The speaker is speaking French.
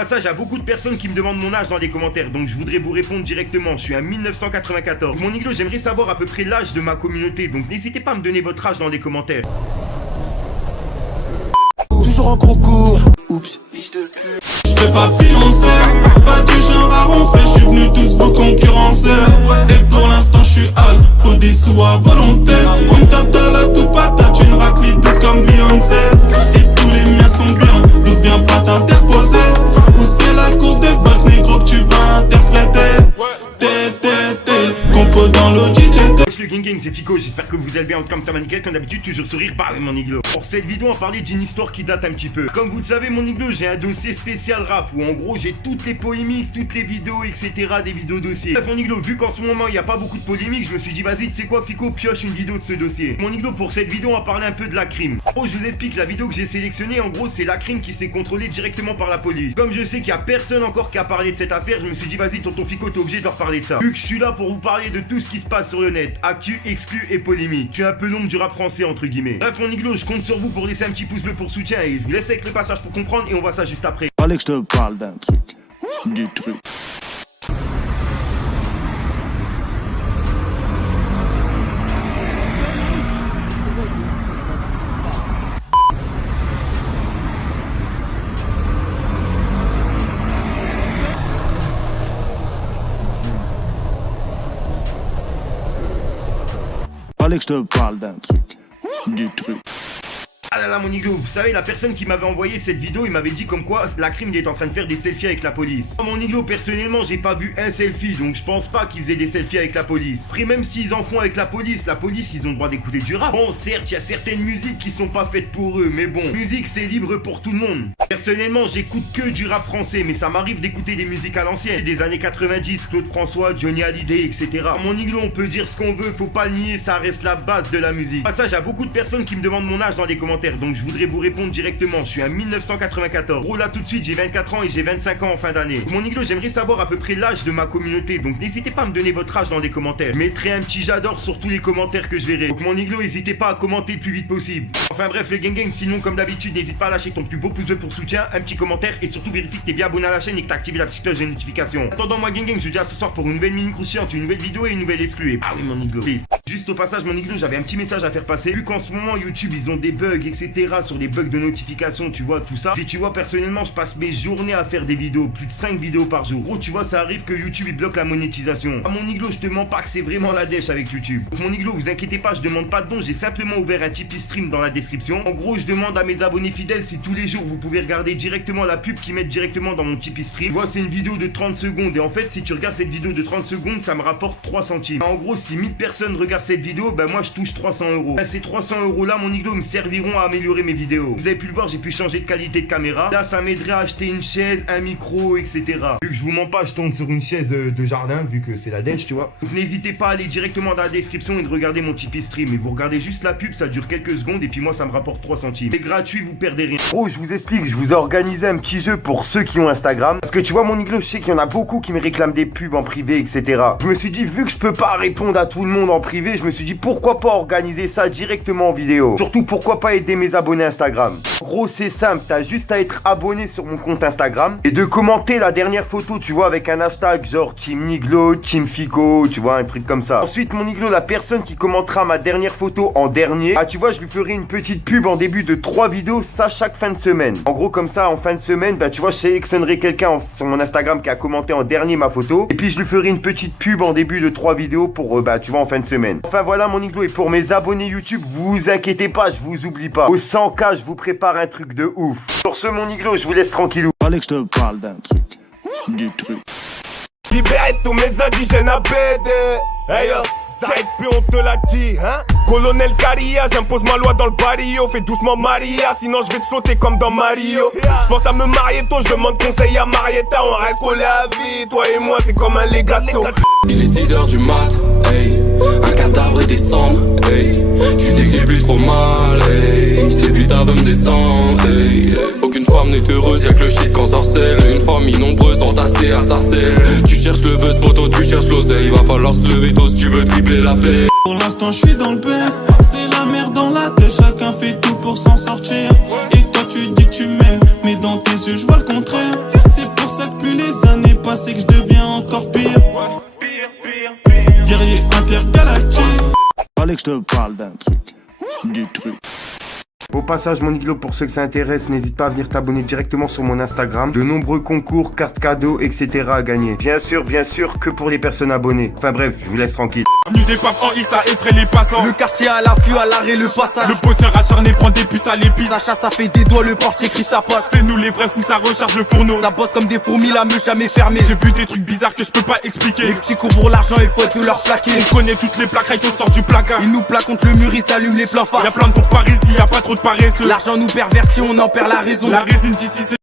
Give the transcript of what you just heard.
Passage à beaucoup de personnes qui me demandent mon âge dans les commentaires, donc je voudrais vous répondre directement. Je suis un 1994. Mon Iglo, j'aimerais savoir à peu près l'âge de ma communauté, donc n'hésitez pas à me donner votre âge dans les commentaires. Toujours en concours. Oups, fiche de pute. J'fais pas Beyoncé, pas du genre à ronfler, j'suis venu tous vous concurrencer. Et pour l'instant j'suis hal, faut des sous à volonté. Une totale à tout patate, une raclée douce comme Beyoncé. Et tous les miens sont bien, donc viens pas t'interposer. Ou c'est la course des bottes négro que tu vas interpréter. Compo dans l'audi Le gang, c'est Fico, j'espère que vous allez bien. Comme ça m'a nickel, comme d'habitude, toujours sourire, bah mon Iglo. Pour cette vidéo, on va parler d'une histoire qui date un petit peu. Comme vous le savez, mon Iglo, j'ai un dossier spécial rap où en gros j'ai toutes les polémiques, toutes les vidéos, etc. Des vidéos dossiers. Bref, mon Iglo, vu qu'en ce moment il n'y a pas beaucoup de polémiques, je me suis dit, vas-y, tu sais quoi, Fico, pioche une vidéo de ce dossier. Mon Iglo, pour cette vidéo, on va parler un peu de la crime. En gros, je vous explique la vidéo que j'ai sélectionnée. En gros, c'est la crime qui s'est contrôlée directement par la police. Comme je sais qu'il n'y a personne encore qui a parlé de cette affaire, je me suis dit, vas-y, tonton Fico, t'es obligé de leur parler de ça. Vu que je suis là pour vous parler de tout ce qui se passe sur le net, actu, exclu et polémique. Tu es un peu l'ombre du rap français entre guillemets. Bref mon Iglo, je compte sur vous pour laisser un petit pouce bleu pour soutien et je vous laisse avec le passage pour comprendre et on voit ça juste après. Fallait que je te parle d'un truc. Du truc. Fallait que je te parle d'un truc. Du truc. Ah là là mon Iglo, vous savez la personne qui m'avait envoyé cette vidéo, il m'avait dit comme quoi la crime est en train de faire des selfies avec la police. Mon Iglo, personnellement j'ai pas vu un selfie, donc je pense pas qu'ils faisaient des selfies avec la police. Après même s'ils en font avec la police ils ont le droit d'écouter du rap. Bon certes il y a certaines musiques qui sont pas faites pour eux, mais bon, musique c'est libre pour tout le monde. Personnellement j'écoute que du rap français, mais ça m'arrive d'écouter des musiques à l'ancienne, des années 90, Claude François, Johnny Hallyday, etc. Mon Iglo, on peut dire ce qu'on veut, faut pas le nier, ça reste la base de la musique. Passage à beaucoup de personnes qui me demandent mon âge dans les commentaires, donc je voudrais vous répondre directement. Je suis un 1994. Gros là tout de suite j'ai 24 ans et j'ai 25 ans en fin d'année. Mon Iglo, j'aimerais savoir à peu près l'âge de ma communauté, donc n'hésitez pas à me donner votre âge dans les commentaires. Je mettrai un petit j'adore sur tous les commentaires que je verrai. Donc mon Iglo, n'hésitez pas à commenter le plus vite possible. Enfin bref le gang, sinon comme d'habitude n'hésite pas à lâcher ton plus beau pouce bleu pour soutien, un petit commentaire et surtout vérifie que t'es bien abonné à la chaîne et que t'as activé la petite cloche de notification. En attendant moi gang, je vous dis à ce soir pour une nouvelle mini croustillante, une nouvelle vidéo et une nouvelle exclue. Ah oui mon Iglo, please. Juste au passage mon Iglo, j'avais un petit message à faire passer. Vu qu'en ce moment YouTube ils ont des bugs etc, sur des bugs de notification, tu vois tout ça. Et tu vois personnellement je passe mes journées à faire des vidéos, plus de 5 vidéos par jour. Gros tu vois ça arrive que YouTube il bloque la monétisation. Ah mon Iglo, je te mens pas que c'est vraiment la dèche avec YouTube. Donc mon Iglo, vous inquiétez pas, je demande pas de don, j'ai simplement ouvert un Tipeee Stream dans la description. En gros je demande à mes abonnés fidèles si tous les jours vous pouvez regarder directement la pub qu'ils mettent directement dans mon Tipeee Stream. Tu vois c'est une vidéo de 30 secondes et en fait si tu regardes cette vidéo de 30 secondes ça me rapporte 3 centimes. En gros si 1000 personnes regardent cette vidéo, ben moi je touche 300 euros. Ben, ces 300 euros là mon Iglo me serviront à améliorer mes vidéos. Vous avez pu le voir, j'ai pu changer de qualité de caméra. Là ça m'aiderait à acheter une chaise, un micro, etc. Vu que je vous mens pas, je tourne sur une chaise de jardin, vu que c'est la dèche, tu vois. Donc n'hésitez pas à aller directement dans la description et de regarder mon Tipeee Stream. Et vous regardez juste la pub, ça dure quelques secondes et puis moi ça me rapporte 3 centimes. C'est gratuit, vous perdez rien. Oh, je vous explique, je vous ai organisé un petit jeu pour ceux qui ont Instagram. Parce que tu vois mon Iglo, je sais qu'il y en a beaucoup qui me réclament des pubs en privé, etc. Je me suis dit, vu que je peux pas répondre à tout le monde en privé, je me suis dit pourquoi pas organiser ça directement en vidéo. Surtout pourquoi pas aider mes abonnés Instagram. En gros c'est simple, t'as juste à être abonné sur mon compte Instagram et de commenter la dernière photo, tu vois, avec un hashtag genre Team Iglo, Team Fico, tu vois, un truc comme ça. Ensuite mon Iglo, la personne qui commentera ma dernière photo en dernier, ah tu vois, je lui ferai une petite pub en début de 3 vidéos, ça chaque fin de semaine. En gros comme ça en fin de semaine, bah tu vois, je sélectionnerai quelqu'un sur mon Instagram qui a commenté en dernier ma photo et puis je lui ferai une petite pub en début de 3 vidéos pour bah tu vois en fin de semaine. Enfin voilà mon Iglo, et pour mes abonnés YouTube, vous inquiétez pas, je vous oublie pas. Au 100K, je vous prépare un truc de ouf. Sur ce mon Iglo, je vous laisse tranquillou. Fallait que je te parle d'un truc. Du truc. Libérez tous mes indigènes à BD. Hey yo, ça et puis on te l'a dit, hein. Colonel Caria, j'impose ma loi dans le barrio. Fais doucement Maria, sinon je vais te sauter comme dans Mario. J'pense à me marier tôt, je demande conseil à Marietta. On reste collés à vie, toi et moi c'est comme un legato. Il est 6h du mat, hey. Un cadavre et des cendres, hey. Tu sais que j'ai plus trop mal, hey. Ces putains veulent me descendre, hey. Aucune femme n'est heureuse, y'a que le shit qu'en sorcelle. Une famille nombreuse entassée à Sarcelles. Tu cherches le buzz, poto, tu cherches l'oseille. Va falloir se lever tôt si tu veux tripler la paix. Pour l'instant je suis dans le BS, c'est la merde dans la tête. Chacun fait tout pour s'en sortir. Et toi tu dis que tu m'aimes, mais dans tes yeux je vois le contraire. C'est Fallait que je te parle d'un truc. Du truc. Au passage, mon iglo, pour ceux que ça intéresse, n'hésite pas à venir t'abonner directement sur mon Instagram. De nombreux concours, cartes cadeaux, etc. à gagner. Bien sûr, que pour les personnes abonnées. Enfin bref, je vous laisse tranquille. Avenue des papes en I, ça effraie les passants. Le quartier à l'affût, à l'arrêt, le passage. Le bosseur acharné prend des puces à l'épice. Ça chasse, ça fait des doigts, le portier crie ça passe. C'est nous les vrais fous, ça recharge le fourneau. Ça bosse comme des fourmis, la meule jamais fermée. J'ai vu des trucs bizarres que je peux pas expliquer. Les petits cours pour l'argent, il faut de leur plaquer. On connaît toutes les plaques, on sort du placard. Ils nous plaquent contre le mur, ils s'allument les pleins phares. Y'a plein de fours par ici, y'a pas trop de paresseux. L'argent nous pervertit, on en perd la raison. La résine d'ici c'est